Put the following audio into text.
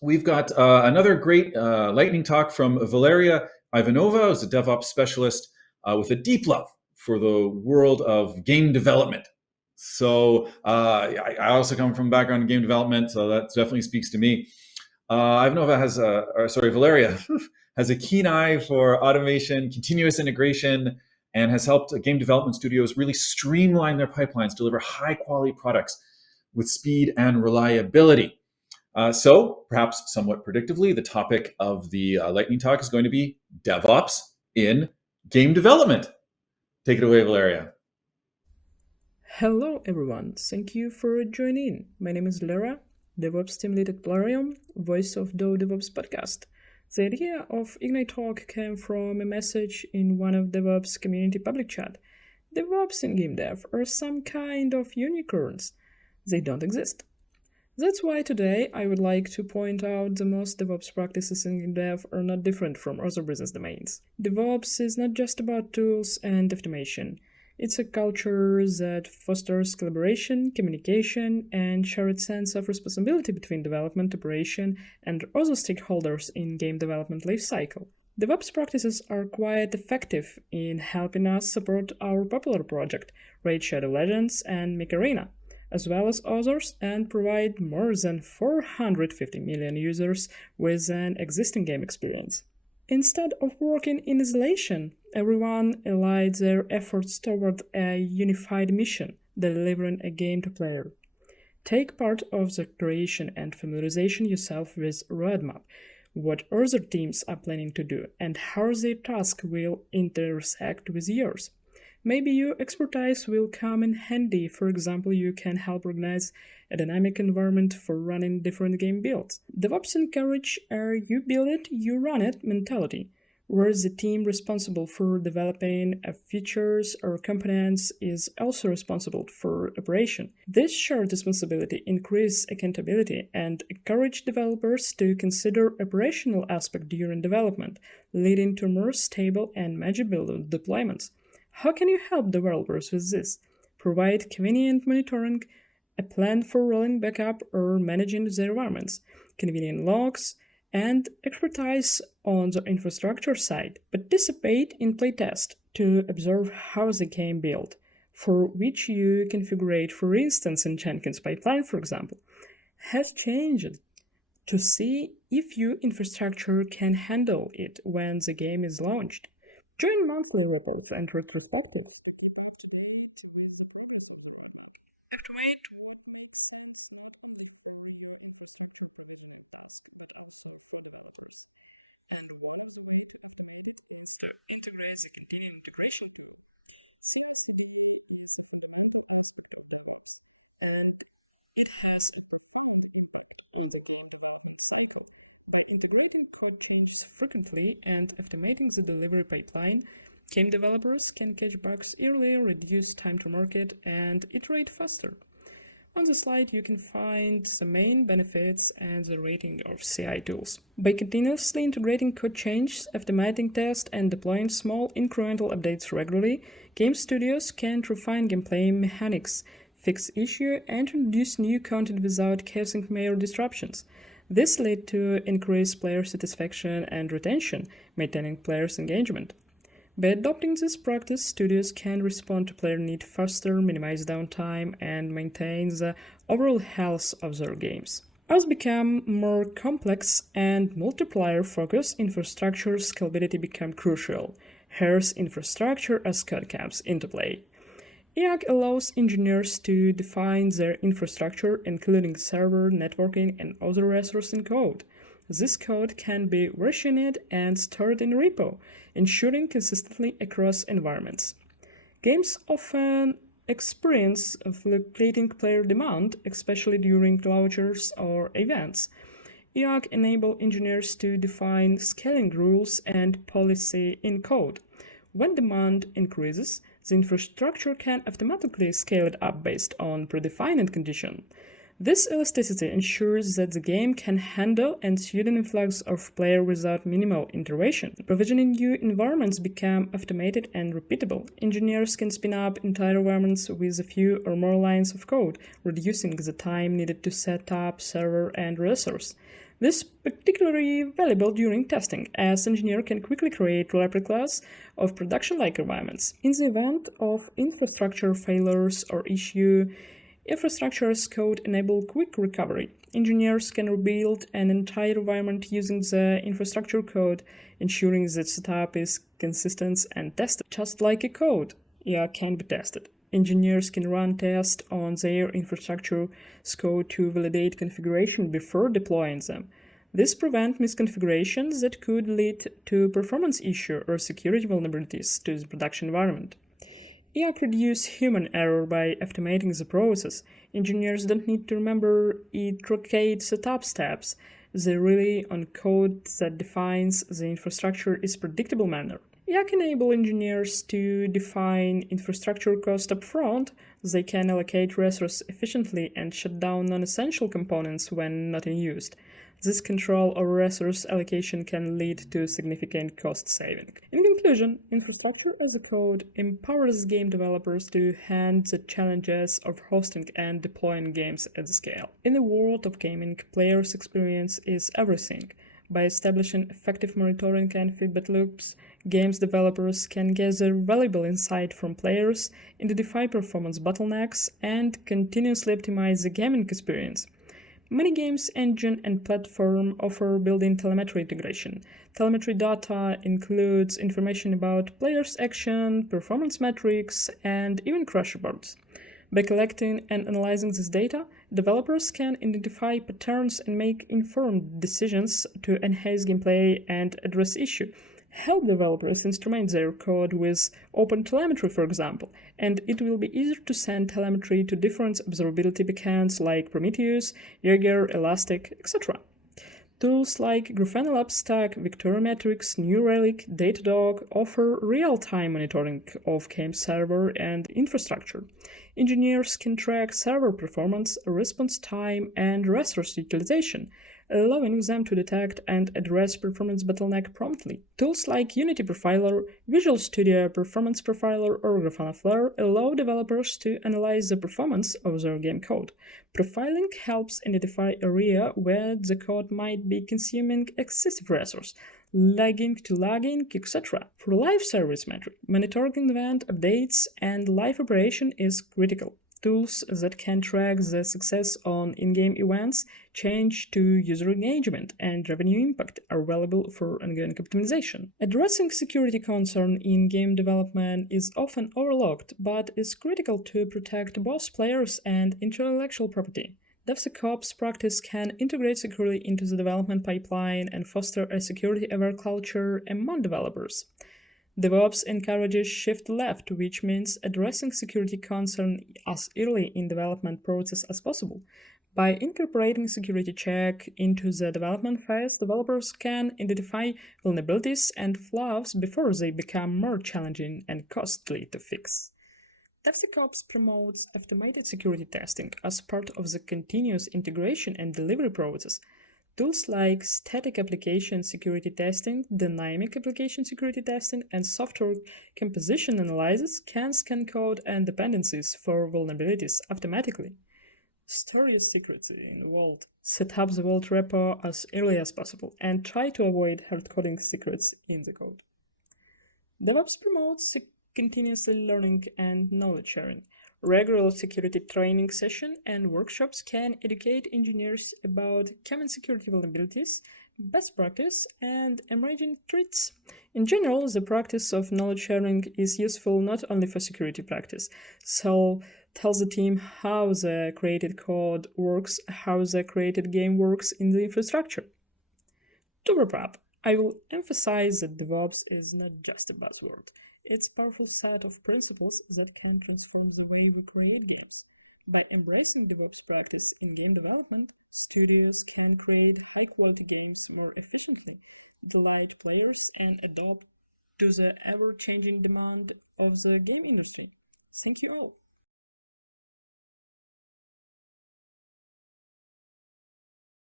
We've got another great lightning talk from Valeria Ivanova, who's a DevOps specialist with a deep love for the world of game development. So I also come from a background in game development, so that definitely speaks to me. Valeria has a keen eye for automation, continuous integration, and has helped game development studios really streamline their pipelines, deliver high quality products with speed and reliability. So, perhaps somewhat predictably, the topic of the lightning talk is going to be DevOps in game development. Take it away, Valeria. Hello everyone, thank you for joining. My name is Lara, DevOps team lead at Plarium, voice of the DevOps podcast. The idea of Ignite Talk came from a message in one of DevOps community public chat. DevOps in GameDev are some kind of unicorns. They don't exist. That's why today I would like to point out the most DevOps practices in GameDev are not different from other business domains. DevOps is not just about tools and automation. It's a culture that fosters collaboration, communication, and shared sense of responsibility between development, operation, and other stakeholders in game development lifecycle. DevOps practices are quite effective in helping us support our popular project, Raid Shadow Legends and Make Arena, as well as others, and provide more than 450 million users with an existing game experience. Instead of working in isolation, everyone allied their efforts toward a unified mission, delivering a game to player. Take part of the creation and familiarization yourself with roadmap, what other teams are planning to do, and how their task will intersect with yours. Maybe your expertise will come in handy. For example, you can help organize a dynamic environment for running different game builds. DevOps encourage a you build it, you run it mentality, where the team responsible for developing features or components is also responsible for operation. This shared responsibility increases accountability and encourage developers to consider operational aspect during development, leading to more stable and manageable deployments. How can you help developers with this? Provide convenient monitoring, a plan for rolling backup or managing their environments, convenient logs, and expertise on the infrastructure side. Participate in playtest to observe how the game built, for which you configure, for instance, in Jenkins pipeline, for example, has changed to see if your infrastructure can handle it when the game is launched. Join monthly reports and retrospectives to keep up to date with the progress of the roadmap. Estimate what makes sense not only for your infrastructure provisioning task, but also for developers. And one of the ways to automate it is to integrate the continuous integration tool. CI/CD is a fundamental aspect of DevOps, and it has a profound impact on the game development cycle. By integrating code changes frequently and automating the delivery pipeline, game developers can catch bugs earlier, reduce time to market, and iterate faster. On the slide, you can find the main benefits and the rating of CI tools. By continuously integrating code changes, automating tests, and deploying small incremental updates regularly, game studios can refine gameplay mechanics, fix issues, and introduce new content without causing major disruptions. This led to increased player satisfaction and retention, maintaining players' engagement. By adopting this practice, studios can respond to player need faster, minimize downtime, and maintain the overall health of their games. As become more complex and multiplayer-focused, infrastructure scalability become crucial. Here's infrastructure as code comes into play. EAC allows engineers to define their infrastructure, including server, networking, and other resources in code. This code can be versioned and stored in repo, ensuring consistency across environments. Games often experience fluctuating player demand, especially during launches or events. EAC enable engineers to define scaling rules and policy in code. When demand increases, the infrastructure can automatically scale it up based on predefined conditions. This elasticity ensures that the game can handle a sudden influx of players without minimal intervention. Provisioning new environments become automated and repeatable. Engineers can spin up entire environments with a few or more lines of code, reducing the time needed to set up server and resource. This is particularly valuable during testing, as engineers can quickly create replicas of production-like environments. In the event of infrastructure failures or issue, infrastructure as code enable quick recovery. Engineers can rebuild an entire environment using the infrastructure code, ensuring that setup is consistent and tested. Just like a code, can be tested. Engineers can run tests on their infrastructure code to validate configuration before deploying them. This prevents misconfigurations that could lead to performance issues or security vulnerabilities to the production environment. AI could reduce human error by automating the process. Engineers don't need to remember intricate setup steps. They rely on code that defines the infrastructure in a predictable manner. AI can enable engineers to define infrastructure cost upfront. They can allocate resources efficiently and shut down non-essential components when not in use. This control over resource allocation can lead to significant cost saving. In conclusion, infrastructure as a code empowers game developers to handle the challenges of hosting and deploying games at scale. In the world of gaming, players' experience is everything. By establishing effective monitoring and feedback loops, games developers can gather valuable insight from players, identify performance bottlenecks, and continuously optimize the gaming experience. Many games engine and platform offer built-in telemetry integration. Telemetry data includes information about players' action, performance metrics, and even crash reports. By collecting and analyzing this data, developers can identify patterns and make informed decisions to enhance gameplay and address issues. Help developers instrument their code with OpenTelemetry, for example, and it will be easier to send telemetry to different observability backends like Prometheus, Jaeger, Elastic, etc. Tools like Grafana Lab Stack, Victorimetrics, New Relic, Datadog offer real-time monitoring of game server and infrastructure. Engineers can track server performance, response time, and resource utilization, allowing them to detect and address performance bottleneck promptly. Tools like Unity Profiler, Visual Studio Performance Profiler, or Grafana Flare allow developers to analyze the performance of their game code. Profiling helps identify areas where the code might be consuming excessive resource, lagging, etc. For live service metric, monitoring event updates and live operation is critical. Tools that can track the success on in-game events, change to user engagement, and revenue impact are valuable for ongoing optimization. Addressing security concern in game development is often overlooked, but is critical to protect both players and intellectual property. DevSecOps practice can integrate security into the development pipeline and foster a security-aware culture among developers. DevOps encourages shift left, which means addressing security concern as early in development process as possible. By incorporating security check into the development phase, developers can identify vulnerabilities and flaws before they become more challenging and costly to fix. DevSecOps promotes automated security testing as part of the continuous integration and delivery process. Tools like static application security testing, dynamic application security testing, and software composition analysis can scan code and dependencies for vulnerabilities automatically. Store your secrets in Vault, set up the Vault repo as early as possible, and try to avoid hard-coding secrets in the code. DevOps promotes continuously learning and knowledge sharing. Regular security training sessions and workshops can educate engineers about common security vulnerabilities, best practice, and emerging threats. In general, the practice of knowledge sharing is useful not only for security practice, so tells the team how the created code works, how the created game works in the infrastructure. To wrap up, I will emphasize that DevOps is not just a buzzword. It's a powerful set of principles that can transform the way we create games. By embracing DevOps practice in game development, studios can create high-quality games more efficiently, delight players, and adapt to the ever-changing demand of the game industry. Thank you all.